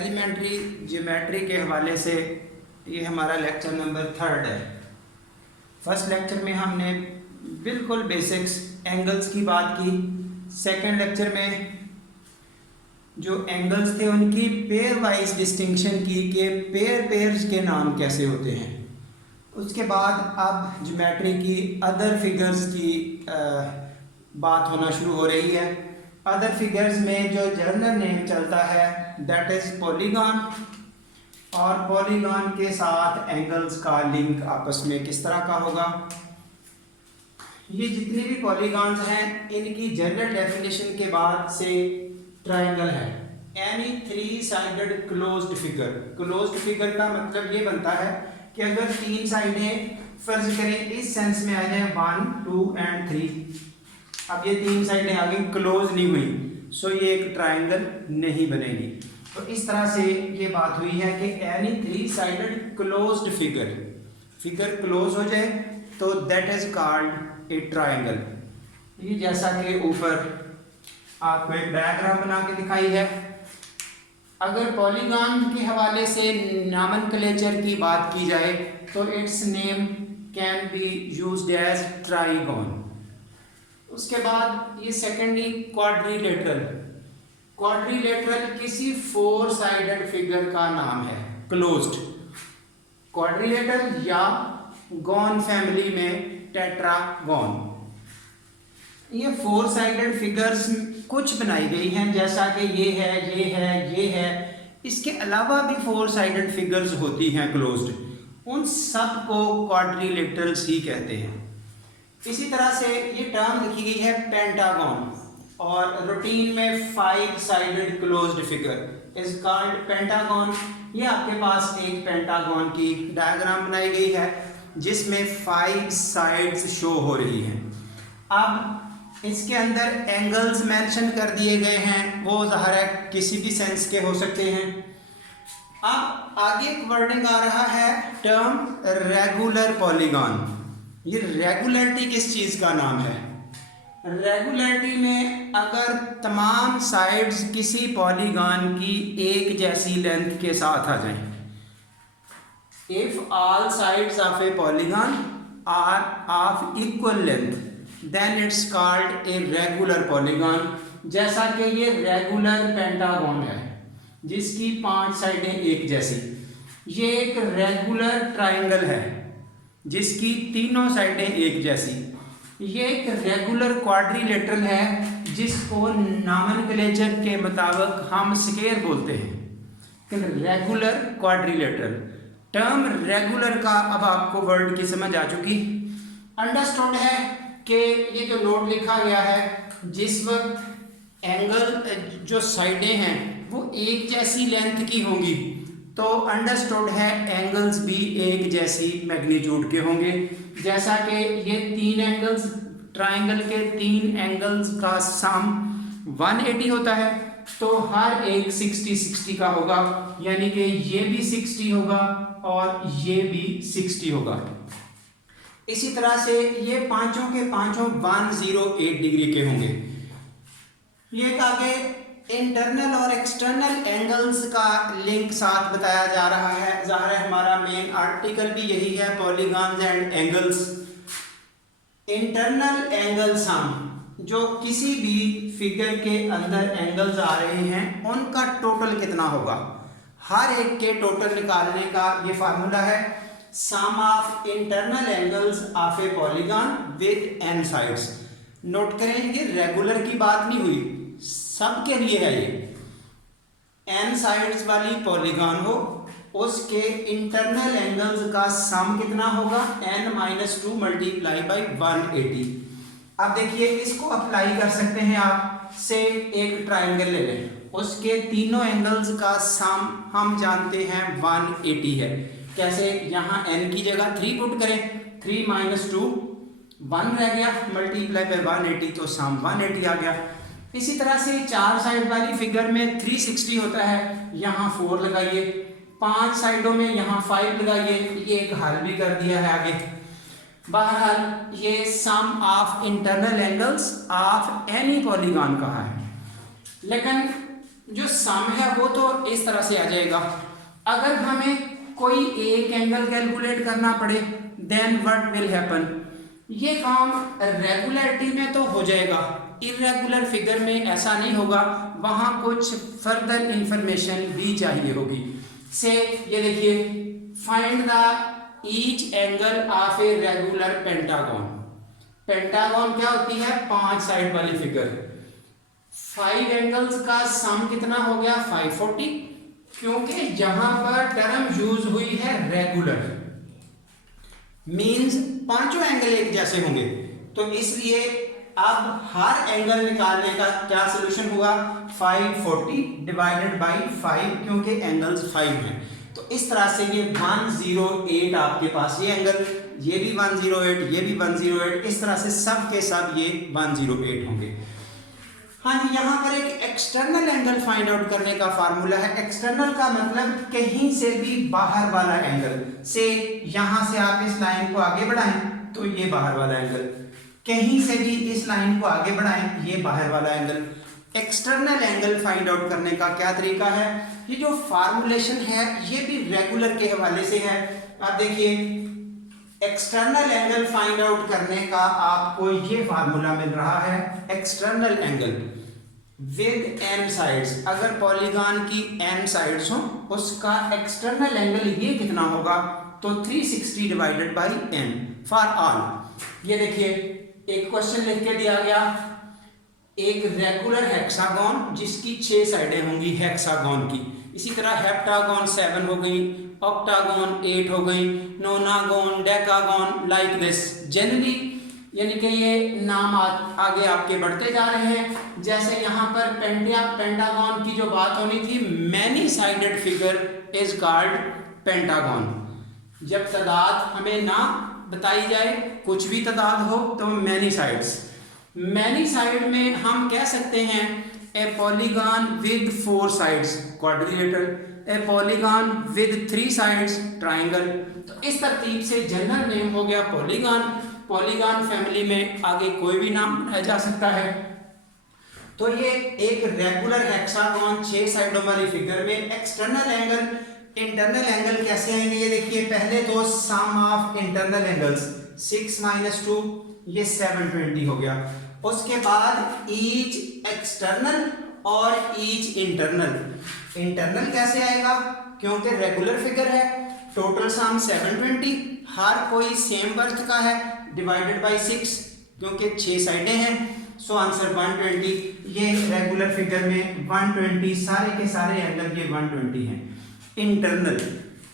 Elementary geometry के हवाले से ये हमारा लेक्चर नंबर 3 है। फर्स्ट लेक्चर में हमने बिल्कुल बेसिक्स एंगल्स की बात की। सेकंड लेक्चर में जो एंगल्स थे उनकी पेयर वाइज डिस्टिंक्शन की कि पेयर्स के नाम कैसे होते हैं। उसके बाद अब ज्योमेट्री की अदर फिगर्स की बात होना शुरू हो रही है। अदर फिगर्स में जो जनरल नेम चलता है दैट इज़ पॉलीगॉन, और पॉलीगॉन के साथ एंगल्स का लिंक आपस में किस तरह का होगा। ये जितने भी पॉलीगॉन्स हैं इनकी जनरल डेफिनेशन के बाद से ट्रायंगल है any 3 sided closed figure. Closed figure का मतलब ये बनता है कि अगर 3 साइडें फर्ज करें इस सेंस में आ जाए 1, 2 एंड 3, अब ये 3 साइडें आगे क्लोज नहीं हुई, सो ये एक ट्रायंगल नहीं बनेगी। तो इस तरह से ये बात हुई है कि any 3 sided closed figure close हो जाए तो that is called a triangle. ये जैसा कि ऊपर आपको एक डायग्राम बना के दिखाई है। अगर पॉलीगॉन के हवाले से नॉमेनक्लेचर की बात की जाए तो its name can be used as trigon. उसके बाद ये सेकेंडली क्वाड्रिलेटरल किसी 4 साइडेड फिगर का नाम है क्लोज्ड। क्वाड्रिलेटरल या गॉन फैमिली में टेट्रागॉन। ये 4 साइडेड फिगर्स कुछ बनाई गई हैं जैसा कि ये है। इसके अलावा भी 4 साइडेड फिगर्स होती हैं क्लोज्ड, उन सब को क्वाड्रिलेटरल्स ही कहते हैं। इसी तरह से ये टर्म लिखी गई है पेंटागन, और रूटीन में 5 sided closed figure is called pentagon. ये आपके पास एक पेंटागन की डायग्राम बनाई गई है जिसमें 5 साइड्स शो हो रही हैं। अब इसके अंदर एंगल्स मेंशन कर दिए गए हैं, वो ज़ाहिर है किसी भी सेंस के हो सकते हैं। अब आगे एक वर्डिंग आ रहा है टर्म रेगुलर पॉलीगॉन। ये रेगुलरिटी किस चीज़ का नाम है? रेगुलरिटी में अगर तमाम साइड्स किसी पॉलीगॉन की एक जैसी लेंथ के साथ आ जाएं, if all sides of a polygon are of equal length then it's called a regular polygon. जैसा कि ये रेगुलर पेंटागन है जिसकी 5 साइडें एक जैसी। ये एक रेगुलर ट्रायंगल है जिसकी तीनों साइडें एक जैसी। ये एक रेगुलर क्वाड्रिलेटरल है जिसको नॉमेनक्लेचर के मुताबिक हम स्क्वायर बोलते हैं। रेगुलर क्वाड्रिलेटरल टर्म रेगुलर का अब आपको वर्ड की समझ आ चुकी, अंडरस्टूड है कि ये जो नोट लिखा गया है जिस वक्त एंगल जो साइडें हैं वो एक जैसी लेंथ की होंगी तो अंडरस्टूड है एंगल्स भी एक जैसी मैग्नीट्यूड के होंगे। जैसा कि ये 3 एंगल्स ट्रायंगल के 3 एंगल्स का सम 180 होता है तो हर एक 60 का होगा, यानी कि ये भी 60 होगा और ये भी 60 होगा। इसी तरह से ये पांचों के पांचों 108 डिग्री के होंगे। ये आगे इंटरनल और एक्सटर्नल एंगल्स का लिंक साथ बताया जा रहा है। ज़ाहिर है हमारा मेन आर्टिकल भी यही है, polygons and angles. Internal angles हम जो किसी भी फिगर के अंदर एंगल्स आ रहे हैं उनका टोटल कितना होगा, हर एक के टोटल निकालने का ये फार्मूला है sum of internal angles of a polygon with n sides. Note करें ये रेगुलर की बात नहीं हुई, सबके लिए है। ये n साइड्स वाली पॉलीगॉन हो उसके इंटरनल एंगल्स का सम कितना होगा n-2 मल्टीप्लाई बाई 180। अब देखिए इसको अप्लाई कर सकते हैं आप। से एक ट्रायंगल ले लें, उसके तीनों एंगल्स का सम हम जानते हैं 180 है। कैसे? यहाँ n की जगह 3 पुट करें, 3 - 2 1 रह गया, मल्टीप्लाई बाय 180 तो सम 180 आ गया। इसी तरह से 4 साइड वाली फिगर में 360 होता है, यहाँ 4 लगाइए, 5 साइडों में यहाँ 5 लगाइए, ये एक हल भी कर दिया है आगे। बहरहाल ये sum of internal angles of any polygon कहा है। लेकिन जो सम है वो तो इस तरह से आ जाएगा। अगर हमें कोई एक एंगल कैलकुलेट करना पड़े देन व्हाट विल हैपन, ये काम रेगुलरिटी में तो हो जाएगा, इरेगुलर फिगर में ऐसा नहीं होगा, वहां कुछ फर्दर इंफॉर्मेशन भी चाहिए होगी। से ये देखिए, find the each angle of a regular pentagon. Pentagon क्या होती है? 5 साइड वाली फिगर। 5 एंगल्स का सम कितना हो गया? 540, क्योंकि यहां पर टर्म यूज हुई है रेगुलर, मींस पांचों एंगल एक जैसे होंगे, तो इसलिए अब हर एंगल निकालने का क्या सोल्यूशन हुआ? 540 डिवाइडेड बाई 5, क्योंकि एंगल्स 5 हैं। तो इस तरह से ये 108 आपके पास, ये एंगल, ये भी 108, ये भी 108, इस तरह से सब के सब ये 108 होंगे। हाँ जी, यहाँ पर एक एक्सटर्नल एंगल फाइंड आउट करने का फार्मूला है। एक्सटर्नल का मतलब कहीं से भी बाहर वाला एंगल। से यहाँ से आप इस लाइन को आगे बढ़ाएं तो ये बाहर वाला एंगल, कहीं से भी इस लाइन को आगे बढ़ाएं ये बाहर वाला angle. External angle find out करने का क्या तरीका है? ये जो फार्मूलेशन है ये भी रेगुलर के हवाले से है। आप देखिए, एक्सटर्नल एंगल फाइंड आउट करने का आपको ये फार्मूला मिल रहा है। External angle with n sides, अगर पॉलीगॉन की n साइड्स हो उसका एक्सटर्नल एंगल ये कितना होगा? तो 360 divided by n for all. ये देखिए, एक क्वेश्चन लिख के दिया गया, एक रेगुलर हेक्सागन जिसकी 6 साइडें होंगी हेक्सागन की, इसी तरह हेप्टागन 7 हो गई, ऑक्टागन 8 हो गई, नोनागन, डेकागन, लाइक दिस। जनरली यानी कि ये नाम आगे आपके बढ़ते जा रहे हैं। जैसे यहाँ पर पेंटागन की जो बात होनी थी, many sided figure is called pentagon. जब तादाद हमें ना बताई जाए, कुछ भी तादाद हो, तो मैनी साइड्स। मैनी साइड में हम कह सकते हैं ए polygon with 4 sides quadrilateral, A polygon with 3 sides triangle. तो इस तरतीब से जनरल नेम हो गया पॉलीगॉन। पॉलीगॉन फैमिली में आगे कोई भी नाम बनाया जा सकता है। तो ये एक रेगुलर हेक्सागन 6 साइडों वाली फिगर में एक्सटर्नल एंगल, इंटरनल एंगल कैसे आएंगे? ये देखिए, पहले तो सम ऑफ इंटरनल एंगल्स 6 - 2 ये 720 हो गया। उसके बाद ईच एक्सटर्नल और ईच इंटरनल। इंटरनल कैसे आएगा? क्योंकि रेगुलर फिगर है, टोटल सम 720, हर कोई सेम बर्थ का है, डिवाइडेड बाई 6, क्योंकि 6 साइडें हैं, सो आंसर 120। ये रेगुलर फिगर में 120, सारे के सारे एंगल ये 120 हैं। इंटरनल,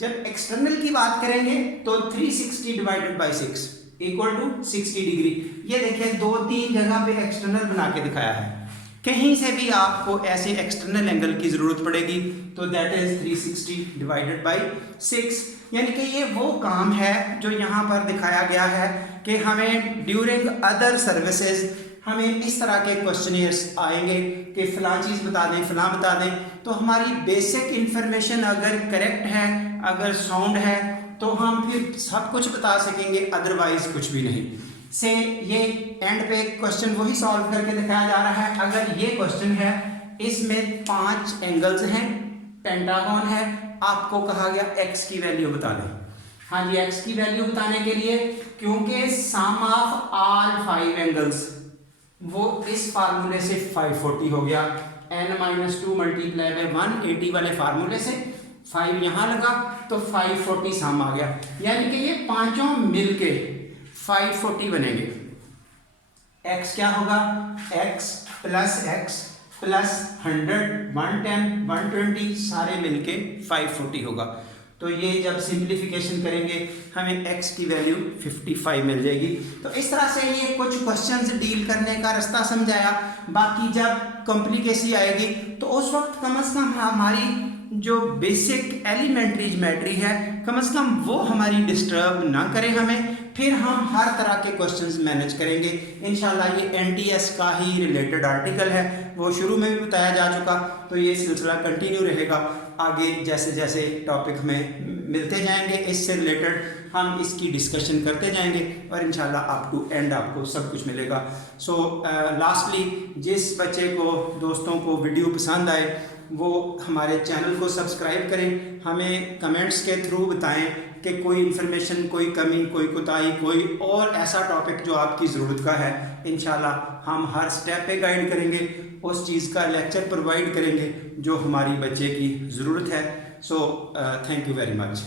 जब एक्सटर्नल की बात करेंगे तो 360 divided by 6 equal to 60 degree. ये देखिए, 2-3 जगह पे एक्सटर्नल बना के दिखाया है। कहीं से भी आपको ऐसे एक्सटर्नल एंगल की जरूरत पड़ेगी तो दैट इज 360 डिवाइडेड बाई 6। यानी कि ये वो काम है जो यहाँ पर दिखाया गया है कि हमें ड्यूरिंग अदर सर्विसेज हमें इस तरह के क्वेश्चनियर्स आएंगे कि फलां चीज़ बता दें, फलां बता दें, तो हमारी बेसिक इंफॉर्मेशन अगर करेक्ट है, अगर साउंड है, तो हम फिर सब कुछ बता सकेंगे, अदरवाइज कुछ भी नहीं। से ये एंड पे क्वेश्चन वही सॉल्व करके दिखाया जा रहा है। अगर ये क्वेश्चन है, इसमें 5 एंगल्स हैं, पेंटागन है, आपको कहा गया x की वैल्यू बता दें। हाँ जी, x की वैल्यू बताने के लिए, क्योंकि सम ऑफ ऑल 5 एंगल्स वो इस फार्मूले से 540 हो गया, n-2 मल्टीप्लाई बाय 180 वाले फार्मूले से 5 यहाँ लगा तो 540 सम आ गया। यानी कि ये पांचों मिलके 540 बनेंगे। x क्या होगा? x प्लस 100, 110, 120 सारे मिलके 540 होगा। तो ये जब सिंप्लीफिकेशन करेंगे हमें x की वैल्यू 55 मिल जाएगी। तो इस तरह से ये कुछ क्वेश्चंस डील करने का रास्ता समझाया। बाकी जब कॉम्प्लिकेसी आएगी तो उस वक्त कम से कम हमारी जो बेसिक एलिमेंट्री ज्योमेट्री है, कम से कम वो हमारी डिस्टर्ब ना करें हमें, फिर हम हर तरह के क्वेश्चंस मैनेज करेंगे इंशाल्लाह। ये एनटीएस का ही रिलेटेड आर्टिकल है, वो शुरू में भी बताया जा चुका, तो ये सिलसिला कंटिन्यू रहेगा। आगे जैसे जैसे टॉपिक में मिलते जाएंगे इससे रिलेटेड हम इसकी डिस्कशन करते जाएंगे और इंशाल्लाह अप टू एंड आपको सब कुछ मिलेगा। सो लास्टली जिस बच्चे को, दोस्तों को वीडियो पसंद आए वो हमारे चैनल को सब्सक्राइब करें, हमें कमेंट्स के थ्रू बताएं कि कोई इन्फॉर्मेशन, कोई कमी, कोई कोताही, कोई और ऐसा टॉपिक जो आपकी ज़रूरत का है। इंशाल्लाह हम हर स्टेप पे गाइड करेंगे, उस चीज़ का लेक्चर प्रोवाइड करेंगे जो हमारी बच्चे की ज़रूरत है। So thank you very much.